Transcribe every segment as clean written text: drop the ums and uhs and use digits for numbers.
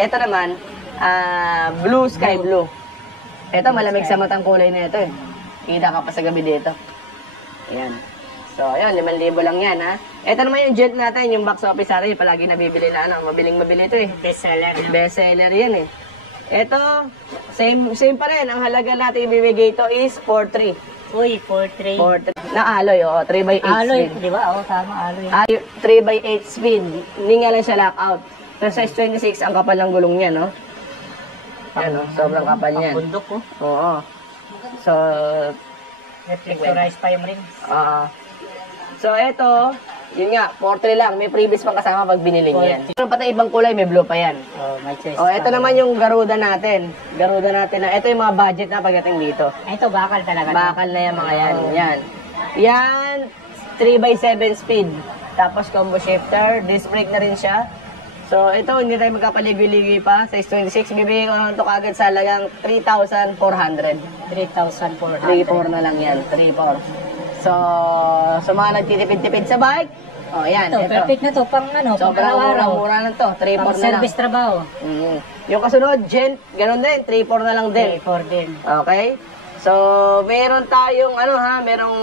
Ito naman, blue sky blue. Ito, malamig sa matang kulay na ito eh. Kita ka pa sa gabi dito. Ayan. So, ayan, 5,000 lang yan, ha. Ito naman yung jet natin, yung box office natin, palagi nabibili na, ano, mabiling-mabili ito eh. Bestseller. No? Bestseller yan eh. Ito, same pa rin. Ang halaga natin ibibigay ito is 4,300. Uy, 4,300. 4,300. Na alloy, 3x8 Alloy, speed. di ba? Oo, tama, alloy. 3x8 speed. Hindi nga lang siya lockout. Sa size 26, ang kapal ng gulong niya, no? Yan, no? Sobrang kapal niyan. Pundok, oh. Oo. So, Reflectorized pa yung ring. So, ito, yun nga, 4,300 lang. May previous pang kasama pag binili yan. Meron pa tayong ibang kulay, may blue pa yan. Oh, may choice. Ito naman yung Garuda natin. Garuda natin na, ito yung mga budget na pagdating dito. Ito, bakal talaga. Bakal na yan mga yan. Yan. Yan, 3x7 speed. Tapos combo shifter, disc brake na rin siya. So, ito, hindi tayo magkapaligoy-ligoy pa. Size 26, bibigay ko naman ito kagad sa halagang 3,400. 3,400. 3,400 na lang yan. 3,400. So, sa mga nagtitipid-tipid sa bike, yan. Ito, perfect na to. Pang ano, sobrang mura na to. 3,400 na lang. service trabaho. Yung kasunod, Gent, ganun din. 3,400 na lang din. 3,400 din. Okay? So, meron tayong, merong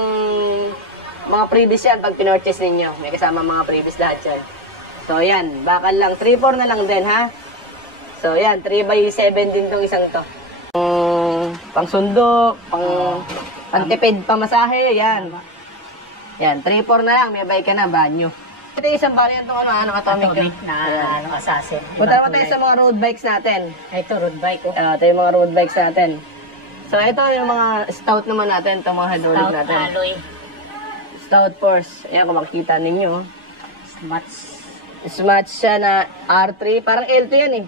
mga previous yan pag pinorchase ninyo. May kasama mga previous lahat yan. So, yan. Bakal lang. 3,400 na lang din, ha? So, yan. 3x7 din tong isang to. Pang sundo, pantipid, pamasahe, yan. Yan. 3,400 na lang. May bike ka na, banyo. Ito yung isang variant itong atomic na assassin. Punta naman tayo sa mga road bikes natin. Ito, road bike. Oh. Ito yung mga road bikes natin. So, ito yung mga stout naman natin. Itong mga hydraulic natin. Stout alloy. Stout force. Ayan, kung makikita ninyo. Smart siya na R3. Parang L2 yan eh.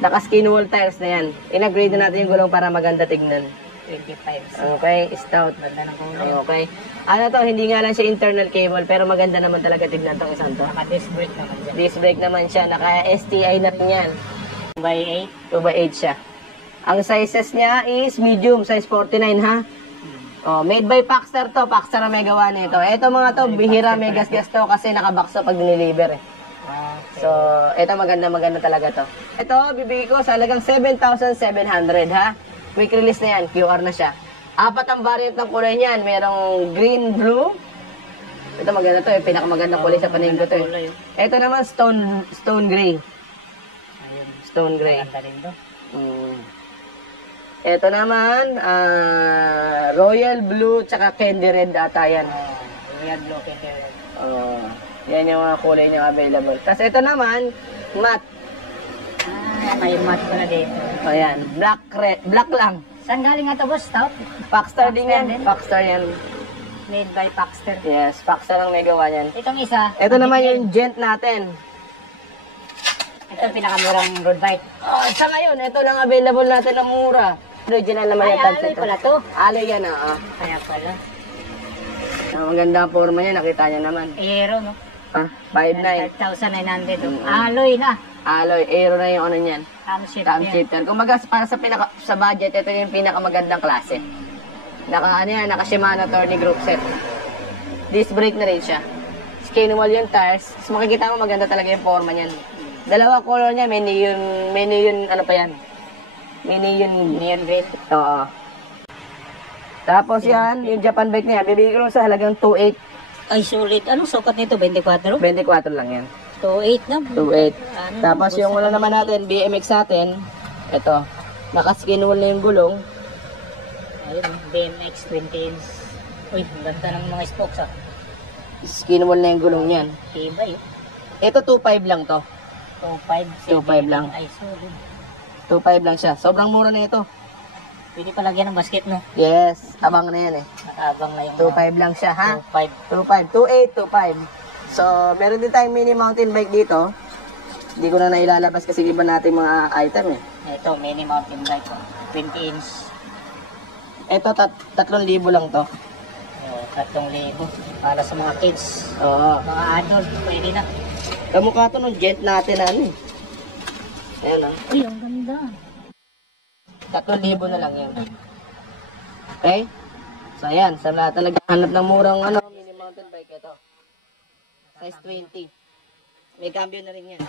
Naka-skin wall tires na yan. In-upgrade na natin yung gulong para maganda tignan. 25. Okay, stout. Ganda ng kulay. Okay. Hindi nga lang siya internal cable, pero maganda naman talaga tignan tong isang to. Naka-disc brake naman dyan. Disc brake naman siya. Naka-STI na rin yan. 2x8. 2x8 siya. Ang sizes niya is medium, size 49 ha. Made by Paxter to. Paxter ang may gawa nito. Ito mga to, bihira may gas-gas to kasi nakabox to pag diniliver eh. Okay. So, ito maganda talaga to. Ito, bibigay ko sa halagang 7,700 ha. Quick release na yan, QR na siya. 4 ang variant ng kulay niyan. Merong green, blue. Ito maganda to, yung pinakamagandang kulay sa paningin ko to eh. Ito naman, stone gray. Stone gray. Ganda rin to. Ito naman, royal blue, tsaka candy red ata yan. Royal blue, candy red. Yan yung mga kulay niya available. Tapos ito naman, matte. May matte pala dito. Ayan, black lang. Saan galing nga to, boss? Stout? Paxter din yan. din? Paxter yan. Made by Paxter. Yes, Paxter ang may gawa yan. Itong isa. Ito naman yung Gent natin. Ito pinakamurang road bike. Sa ngayon, ito lang available natin na mura. Original naman Ay, yung alloy pala to. Alloy yan, Kaya pala. Maganda ang forma niya, nakita niya naman. Aero, no? 5.9. 5,900. Alloy na. Alloy, aero na yung ano niyan. Camshaft yan. Shifter. Kung baga, para sa budget, ito yung pinakamagandang klase. Naka Shimano Tourney Group Set. Disc brake na rin siya. Skin wall yung tires. So, makikita mo maganda talaga yung forma niyan. Dalawa color niya, may neon, ano pa yan? May neon red. Oo. Tapos yan, yung Japan bike niya, bibigay ko sa halagang 2.8. Ay, sulit. Anong sukat nito? 24? 24 lang yan. 2.8 na. 2.8. Tapos yung wala naman natin, BMX natin, ito, naka-skin wall na yung gulong. Ayun, BMX 20 inch. Uy, ang ganda ng mga spokes Skin wall na yung gulong niyan. Tibay. Ito 2.5 lang to. 2.5. 2.5 lang. Ay, sulit. 2.5 lang siya. Sobrang mura na ito. Pwede palagyan ng basket, no? Yes, abang na yan eh. Nakabang na yung 2.5 lang siya, ha? 2.5. 2.5. 2.8, 2.5. So, meron din tayong mini mountain bike dito. Hindi ko na nailalabas kasi iba natin mga item eh. Ito, mini mountain bike. 20 inch. Ito, 3,000 lang to. 3,000. Para sa mga kids. Oo. Mga adult, pwede na. Kamukha to ng Gent natin na ano eh. Ayan ah. Uy, ang ganda. 3,000 na lang yan. Okay? So, ayan. Sa lahat na naghahanap ng murang mini mountain bike, ito. Size 20. May cambio na rin yan.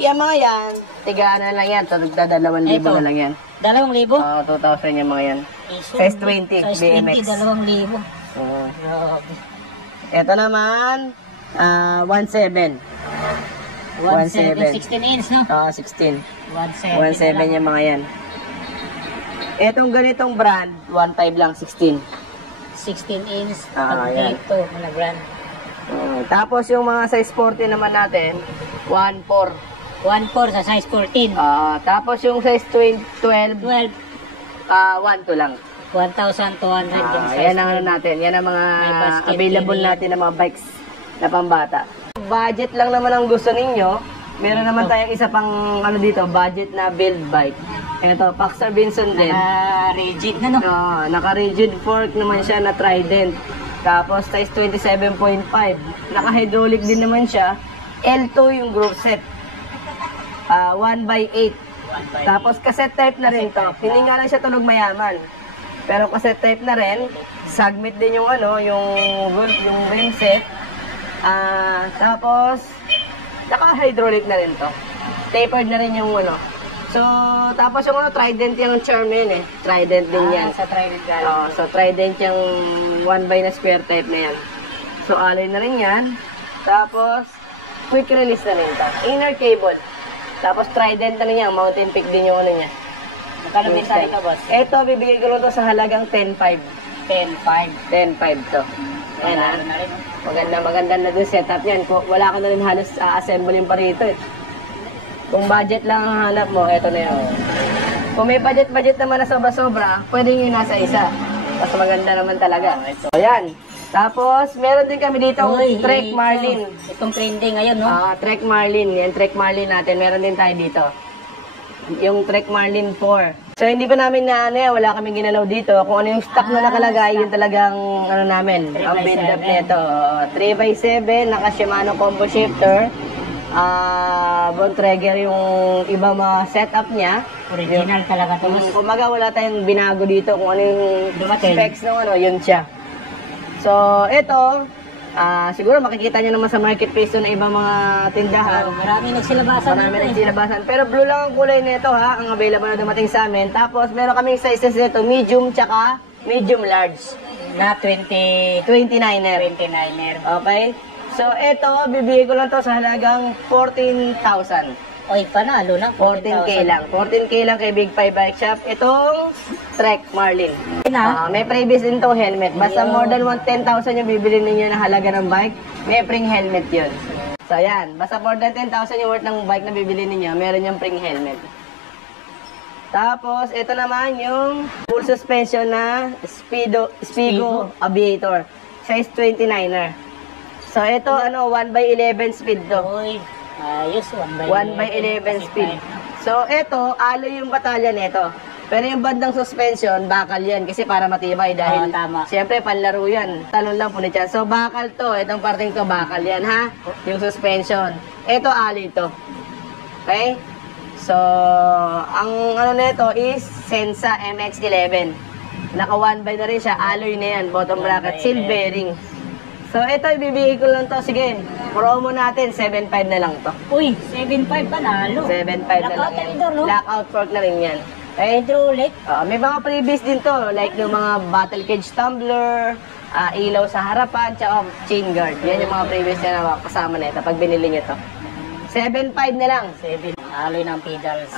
Yan mga yan, tiga na lang yan. Tagda 2,000 Ito. na lang yan. 2,000? 2,000 yung mga yan. Size 20, Size BMX. 20, 2,000. Oo. Grabe. Ito naman, 1,700. 1,7. 16 inch, no? 16. 1,7. 1,700 yung mga yan. Etong ganitong brand, 1,500 lang, 16. 16 inch. Yan. Dito, mga brand. Tapos yung mga size 40 naman natin, 1,400. 1,4 sa size 14. Tapos yung size 12, 12. 1,200 lang. 1,200 yung size. Yan ang ano natin. Yan ang mga May basket available TV. natin na mga bikes na pambata. Budget lang naman ang gusto ninyo. Meron naman tayong isa pang ano dito, budget na build bike. Ito, Paxar Vinson din. Rigid na, no? Naka-rigid fork naman siya na Trident. Tapos size 27.5. Naka-hydraulic din naman siya. L2 yung group set. 1x8. Tapos cassette type na rin to. Hindi nga lang siya tunog mayaman. Pero cassette type na rin. Sagmit din yung ano, yung rim set. Tapos naka-hydraulic na rin to. Tapered na rin yung ano. So, tapos yung ano, Trident yung charm yun eh. Trident din yan. Sa Trident galing. So Trident yung 1x na square type na yan. So, alloy na rin yan. Tapos, quick release na rin to. Inner cable. Tapos, Trident na rin yan. Mountain Peak din yung ano niya. Magkano bintay ka, boss? Ito, bibigay ko lang to sa halagang 10.5. 10,500. 10.5 to. Ayan ha. na rin. Maganda na din setup yan. Wala ka na rin halos assembling pa rito eh. Kung budget lang ang hanap mo, eto na yun. Kung may budget naman na sobra-sobra, pwede nyo nasa isa. Mas maganda naman talaga. So, ayan. Tapos, meron din kami dito Trek Marlin. Itong trending ngayon, no? Trek Marlin. Yan, Trek Marlin natin. Meron din tayo dito. Yung Trek Marlin 4. So, hindi pa namin na wala kaming ginalaw dito. Kung ano yung stock na nakalagay, yun talagang ano namin, ang build up nito. 3x7, naka Shimano combo shifter. Bontrager yung ibang mga setup niya. Original talaga to. Kumaga wala tayong binago dito kung ano yung Dumating. specs ng ano, yun siya. So, ito, siguro makikita nyo naman sa marketplace ng ibang mga tindahan. Marami nagsilabasan. Marami rin sinabasan. Pero blue lang ang kulay nito ha, ang available na dumating sa amin. Tapos meron kaming sizes nito, medium tsaka medium large. Na 29er. 29er. Okay? So, ito, bibigay ko lang to sa halagang 14,000. Oy, panalo na. 14K lang. 14K lang kay Big 5 Bike Shop. Itong Trek Marlin. May previous din to helmet. Basta more than 10,000 yung bibili ninyo na halaga ng bike, may pring helmet yun. So, yan. Basta more than 10,000 yung worth ng bike na bibili ninyo, meron yung pring helmet. Tapos, ito naman yung full suspension na Spigo Aviator. Size 29er. So, ito, 1x11 speed to. Oy, ayos. 1x11 speed. So, ito, alloy yung batalya nito. Pero yung bandang suspension, bakal yan. Kasi para matibay dahil, tama. siyempre, panlaro yan. Talon lang po ni Chan. So, bakal to. Itong parting to, bakal yan, ha? Yung suspension. Ito, alloy to. Okay? So, ang ano nito is Sensa MX-11. Naka 1x na rin siya. Alloy na yan. Bottom bracket. Seal bearing. So, ito, ibibigay ko lang to. Sige, promo natin, 7.5 na lang to. Uy, 7,500 panalo. 7.5 na lang yan. Blackout fork na rin yan. Okay? Hydraulic. May mga previous din to, like yung mga battle cage tumbler, ilaw sa harapan, tsaka chain guard. Yan yung mga previous na kasama na ito pag binili nyo to. 7.5 na lang. 7. Aloy ng pedals.